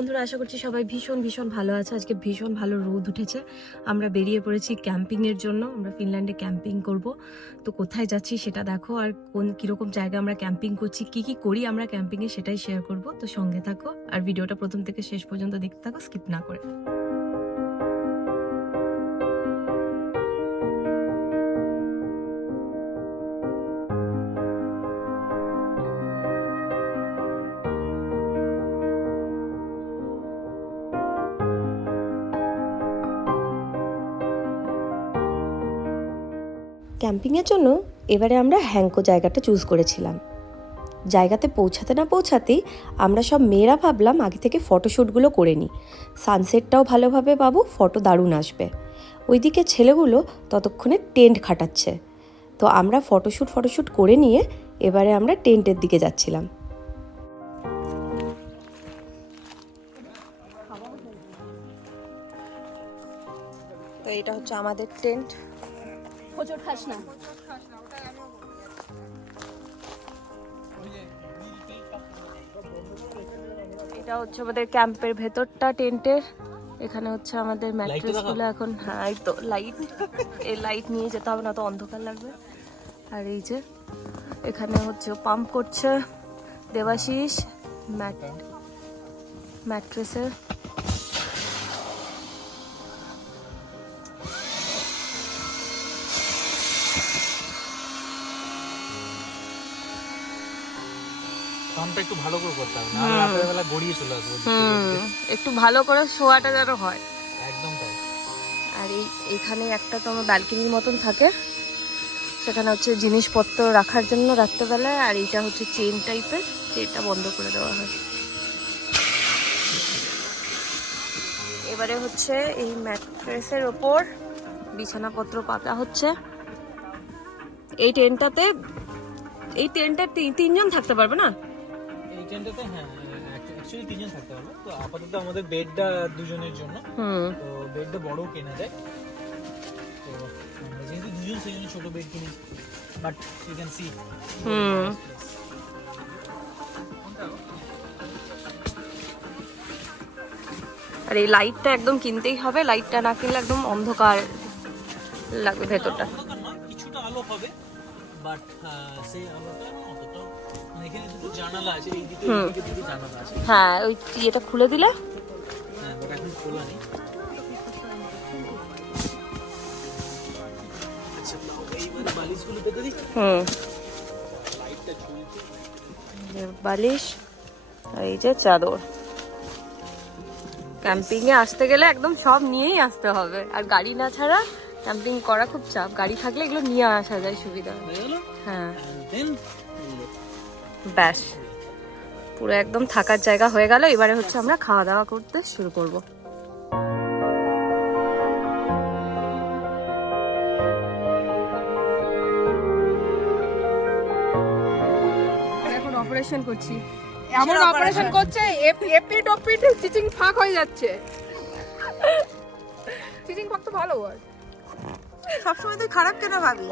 বন্ধুরা, আশা করছি সবাই ভীষণ ভালো আছে। আজকে ভীষণ ভালো রোদ উঠেছে। আমরা বেরিয়ে পড়েছি ক্যাম্পিংয়ের জন্য। আমরা ফিনল্যান্ডে ক্যাম্পিং করব। তো কোথায় যাচ্ছি সেটা দেখো, আর কীরকম জায়গায় আমরা ক্যাম্পিং করছি, কি করি আমরা ক্যাম্পিংয়ে সেটাই শেয়ার করব। তো সঙ্গে থাকো আর ভিডিওটা প্রথম থেকে শেষ পর্যন্ত দেখতে থাকো, স্কিপ না করে। ক্যাম্পিংয়ের জন্য এবারে আমরা হ্যাংকো জায়গাটা চুজ করেছিলাম। জায়গাতে পৌঁছাতে না পৌঁছাতেই আমরা সব মেয়েরা ভাবলাম আগে থেকে ফটোশ্যুটগুলো করে নিই, সানসেটটাও ভালোভাবে পাবো, ফটো দারুণ আসবে। ওইদিকে ছেলেগুলো ততক্ষণে টেন্ট খাটাচ্ছে। তো আমরা ফটোশ্যুট করে নিয়ে এবারে আমরা টেন্টের দিকে যাচ্ছিলাম। তো এটা হচ্ছে আমাদের টেন্ট। হোঁচট খাস না। এটা হচ্ছে আমাদের ক্যাম্পের ভেতরটা টেন্টের। এখানে হচ্ছে আমাদের ম্যাট্রেসগুলো এখন। হ্যাঁ, এই তো লাইট, এই লাইট নিয়ে যেতে হবে না তো অন্ধকার লাগবে। আর এই যে এখানে হচ্ছে পাম্প করছে দেবাশিস ম্যাট্রেসের। একটু ভালো করে করতে হবে, না রাতের বেলা গড়িয়ে চলে আসবে। একটু ভালো করে শোয়াটা যেন হয় একদম তাই। আর এইখানে একটা তোমার ব্যালকনির মতন থাকে, সেখানে হচ্ছে জিনিসপত্র রাখার জন্য রাত্রেবেলায়। আর এইটা হচ্ছে চেন টাইপের, চেনটা বন্ধ করে দেওয়া হয়। এবারে হচ্ছে এই ম্যাট্রেসের ওপর বিছানাপত্র পাতা হচ্ছে। এই টেন্টটাতে তিনজন থাকতে পারবে না? এই টেন্টটাতে হ্যাঁ অ্যাকচুয়ালি তিনজন থাকতে পারবে। তো আপাতত আমাদের বেডটা দুজনের জন্য, তো বেডটা বড় কেনা যায়। তো আমরা যেহেতু দুজন সেই জন্য ছোট বেড কিনি, বাট ইউ ক্যান সি। আর এই লাইটটা একদম কিনতেই হবে, লাইটটা না কিনলে একদম অন্ধকার লাগবে ভেতরটা। কিছুটা আলো হবে, বাট সেই আলোটা অতটা মানে এখানে দুটো জানালা আছে, এই দিকে দুটো জানালা আছে। হ্যাঁ, ওই এটা খুলে দিলে। হ্যাঁ, বাট এখন খোলা নেই। আচ্ছা, এইবার বালিশগুলো পেতে দিই। লাইটটা ঝুলছে, বালিশ আর এই যে চাদর। ক্যাম্পিং এ আসতে গেলে একদম সব নিয়েই আসতে হবে, আর গাড়ি না ছাড়া ক্যাম্পিং করা খুব চাপ। গাড়ি থাকলে এগুলো নিয়ে আসা যায়, সুবিধা। হ্যাঁ, ব্যাস পুরো একদম থাকার জায়গা হয়ে গেল। এবারে হচ্ছে আমরা খাওয়া দাওয়া করতে শুরু করব। এখন অপারেশন করছি, এমন অপারেশন করছে এপিট ওপিট স্টিচিং ফাঁক হয়ে যাচ্ছে। স্টিচিং ফাঁক তো ভালো ওয়ার্ড। সবসময় তুই খারাপ কেন ভাবি?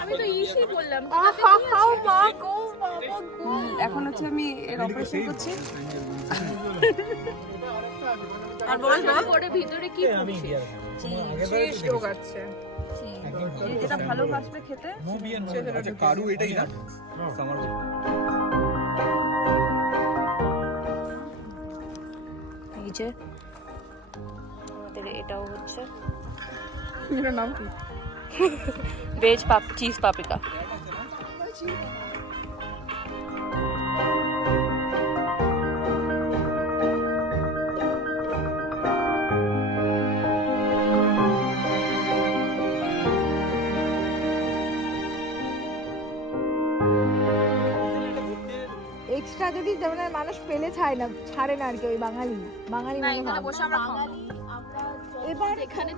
আমি তো ইসি বললাম। হাউ মা গো বাবা গো। এখন হচ্ছে আমি এর অপারেশন করছি। আর বল ওর ভিতরে কি আমি শেষ রোগ আছে, যেটা ভালোবাসবে খেতে। আচ্ছা, কারু এটাই না সামার। এই যে আমাদের এটাও হচ্ছে এর নাম কি? Veg cheese paprika. এক্সট্রা যদি যেমন মানুষ পেলে ছাড়ে না আর কি, ওই বাঙালি মনে হয়। এবার এখানে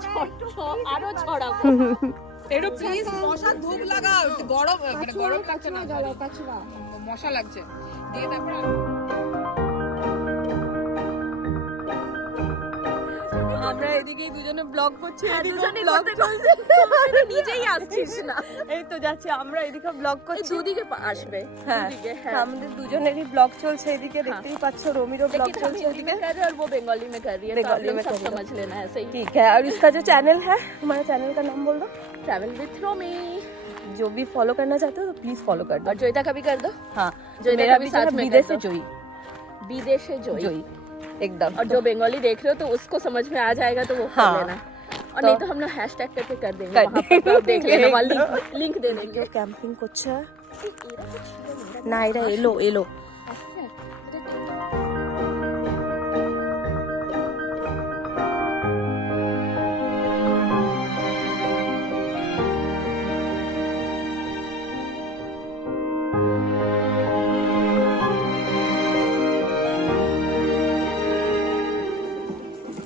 আরো ছড়াবো। একটু প্লিজ মশা ধূপ লাগাও, গরম মানে গরম লাগছে না, কাছুয়া মশা লাগছে দিয়ে তারপর আমরা এদিকেই দুজনে ব্লগ করছে এদিকে দুজনেই ব্লগ করতে চলছে তুই নিজেই আসছিস না এই তো যাচ্ছি আমরা এদিকে ব্লগ এই করছি দুদিকে আসবে হ্যাঁ দুদিকে হ্যাঁ আমাদের দুজনেরই ব্লগ চলছে এদিকে দেখতেই পাচ্ছ রমিরও ব্লগ लेकिन हम चलছে हिंदी में এদিকে कर रहे हैं और वो बंगाली में कर रही है तो आप बंगाली लोग में सब कर रही है। समझ लेना है सही ठीक है और इसका जो चैनल है हमारे चैनल का नाम बोल दो ट्रैवल विथ रोमी जो भी फॉलो करना चाहते हो तो प्लीज फॉलो कर दो और जोईता का भी कर दो हाँ जोईता मेरा का भी भी साथ साथ में विदेश कर से दो। जोई विदेश से जोई जोई एकदम और जो बंगाली देख रहे हो तो उसको समझ में आ जाएगा तो वो कर हाँ। लेना और तो- नहीं तो हम लोग हैशटैग करके कर देंगे कर वहाँ पर तो आप देख लेना वहाँ देंगे। लिंक दे देंगे কেউ ক্যাম্পিং করছে না এটা এলো এলো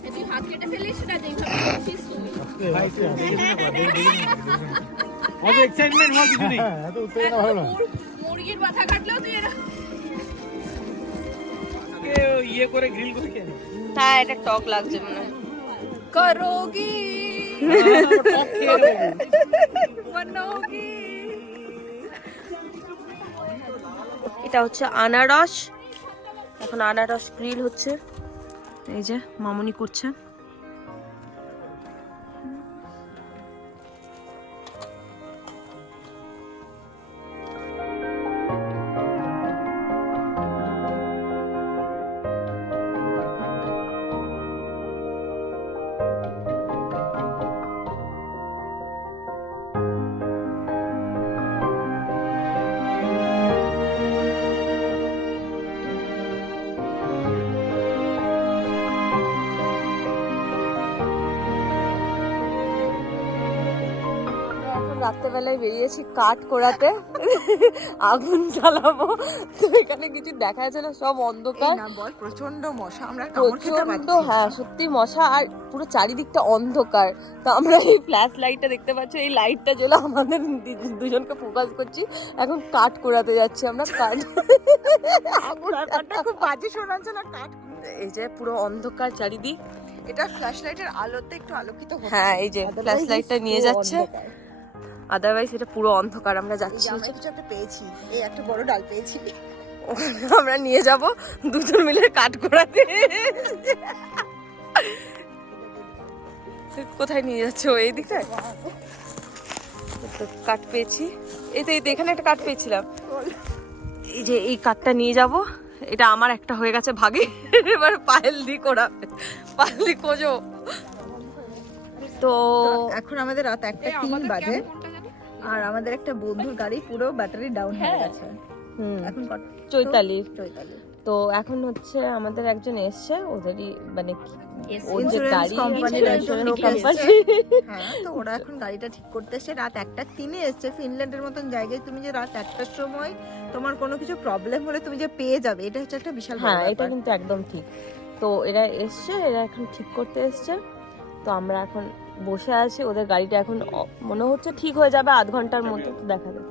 তুই হাত কেটে ফেলিস না এইভাবে করছিস তুই অত এক্সাইটমেন্ট হওয়ার কিছু নেই। মুরগির মাথা কাটলেও তুই এরা ইয়ে করে গ্রিল করে খেয়ে নে। হ্যাঁ এটা টক লাগছে মনে হয় करोगी बनोगी এটা হচ্ছে আনারস এখন আনারস গ্রিল হচ্ছে এই যে মামুনি করছে এখন রাত্রেবেলায় বেরিয়েছি কাঠ কোড়াতে আগুন জ্বালাবো তো এখানে কিছু দেখা যাচ্ছে না সব অন্ধকার না বল প্রচন্ড মশা আমরা কামড় খেতে প্রচন্ড পাচ্ছি হ্যাঁ সত্যি মশা আর পুরো চারিদিকটা অন্ধকার তো আমরা এই ফ্ল্যাশ লাইটটা দেখতে পাচ্ছি এই লাইটটা জ্বলে আমাদের দুজনকে ফোকাস করছি এখন কাঠ কোড়াতে যাচ্ছি আমরা কাঠ ব্যাপারটা খুব বাজে শোনাচ্ছে না কাঠ এই যে পুরো অন্ধকার চারিদিক এটা ফ্ল্যাশ লাইটের আলোতে একটু আলোকিত হচ্ছে হ্যাঁ এই যে ফ্ল্যাশ লাইটটা নিয়ে পুরো যাচ্ছে অন্ধকার। আদারওয়াইজ এটা পুরো অন্ধকার আমরা এই যাচ্ছি যে আমরা কিছু একটা পেয়েছি এই একটা বড় ডাল পেয়েছি ওখানে আমরা নিয়ে যাব দুজন মিলে কাঠ কোড়াতে কোথায় নিয়ে যাচ্ছ এই দিকটায় তো কাঠ পেয়েছি এই তো এখানে একটা কাঠ পেয়েছিলাম এই যে এই কাঠটা নিয়ে যাব এটা আমার একটা হয়ে গেছে ভাগে এবার পায়েল দি কোড়াবে পায়েল দি খোঁজো তো এখন আমাদের রাত 1:03 বাজে আর আমাদের একটা বন্ধুর গাড়ি পুরো ব্যাটারি ডাউন হয়ে গেছে এখন চৈতালি চৈতালি তো এখন হচ্ছে আমাদের একজন এসছে ওদেরই মানে ওর যে Insurance গাড়ি company র একজন লোক কোম্পানি হ্যাঁ তো ওরা এখন গাড়িটা ঠিক করতে এসে রাত 1:03 এসছে ফিনল্যান্ডের মতন জায়গায় তুমি যে রাত 1টার সময় তোমার কোনো কিছু প্রবলেম হলে তুমি যে পেয়ে যাবে এটা হচ্ছে একটা বিশাল বড় হ্যাঁ এটা ব্যাপার। কিন্তু একদম ঠিক তো এরা এসছে এরা এখন ঠিক করতে এসছে তো আমরা এখন বসে আছি ওদের গাড়িটা এখন মনে হচ্ছে ঠিক হয়ে যাবে আধ ঘন্টার মধ্যে তো দেখা যাবে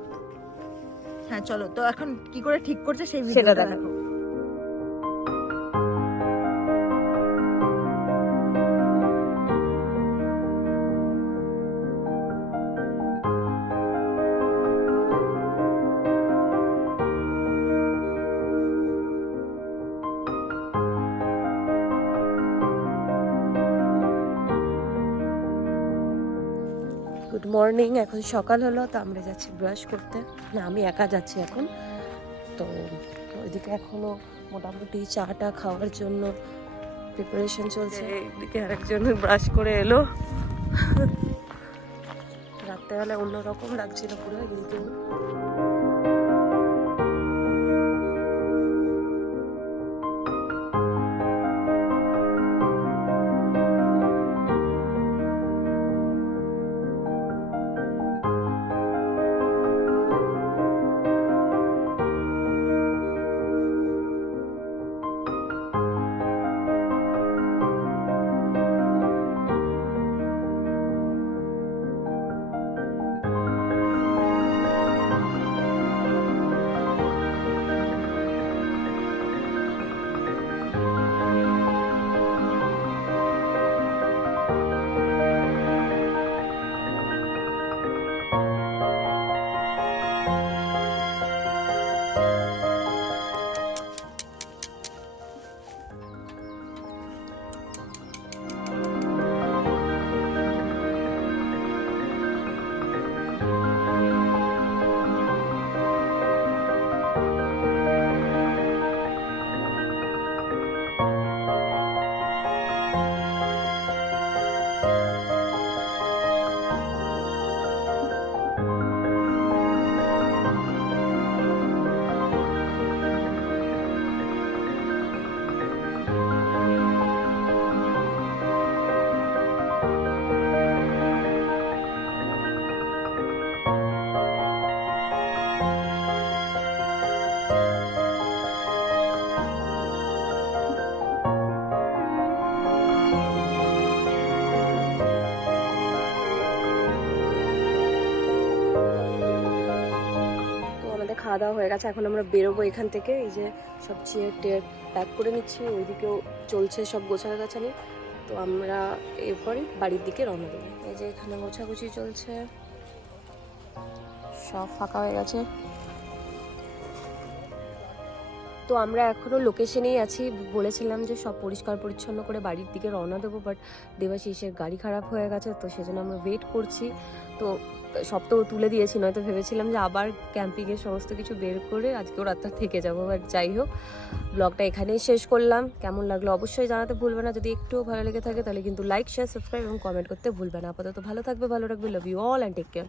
হ্যাঁ চলো তো এখন কি করে ঠিক করছে সেই সেটা ভিডিওটা দেখো। দেখো গুড মর্নিং এখন সকাল হলো তো আমরা যাচ্ছি ব্রাশ করতে না আমি একা যাচ্ছি এখন তো ওইদিকে এখনো মোটামুটি চাটা খাওয়ার জন্য প্রিপারেশন চলছে এদিকে আরেকজন ব্রাশ করে এলো রাত্রেবেলা অন্যরকম লাগছিল পুরো কিন্তু আমাদের খাওয়া দাওয়া হয়ে গেছে, এখন আমরা বেরোবো এখান থেকে। এই যে সব চেয়ার টেয়ার প্যাক করে নিচ্ছি, ওইদিকেও চলছে সব গোছানো গাছানি। তো আমরা এরপরই বাড়ির দিকে রওনা দেবো। এই যে এখানে গোছাগুছি চলছে, সব ফাঁকা হয়ে গেছে। তো আমরা এখনও লোকেশনেই আছি, বলেছিলাম যে সব পরিষ্কার পরিচ্ছন্ন করে বাড়ির দিকে রওনা দেবো, বাট দেবাশিসের গাড়ি খারাপ হয়ে গেছে, তো সেজন্য আমরা ওয়েট করছি। তো সব তো তুলে দিয়েছি, নয়তো ভেবেছিলাম যে আবার ক্যাম্পিংয়ের সমস্ত কিছু বের করে আজকেও রাতটা থেকে যাবো। বাট যাই হোক, ব্লগটা এখানেই শেষ করলাম। কেমন লাগলো অবশ্যই জানাতে ভুলবে না। যদি একটুও ভালো লেগে থাকে তাহলে কিন্তু লাইক, শেয়ার, সাবস্ক্রাইব এবং কমেন্ট করতে ভুলবে না। আপাতত ভালো থাকবে, ভালো রাখবে। Love you all and take care.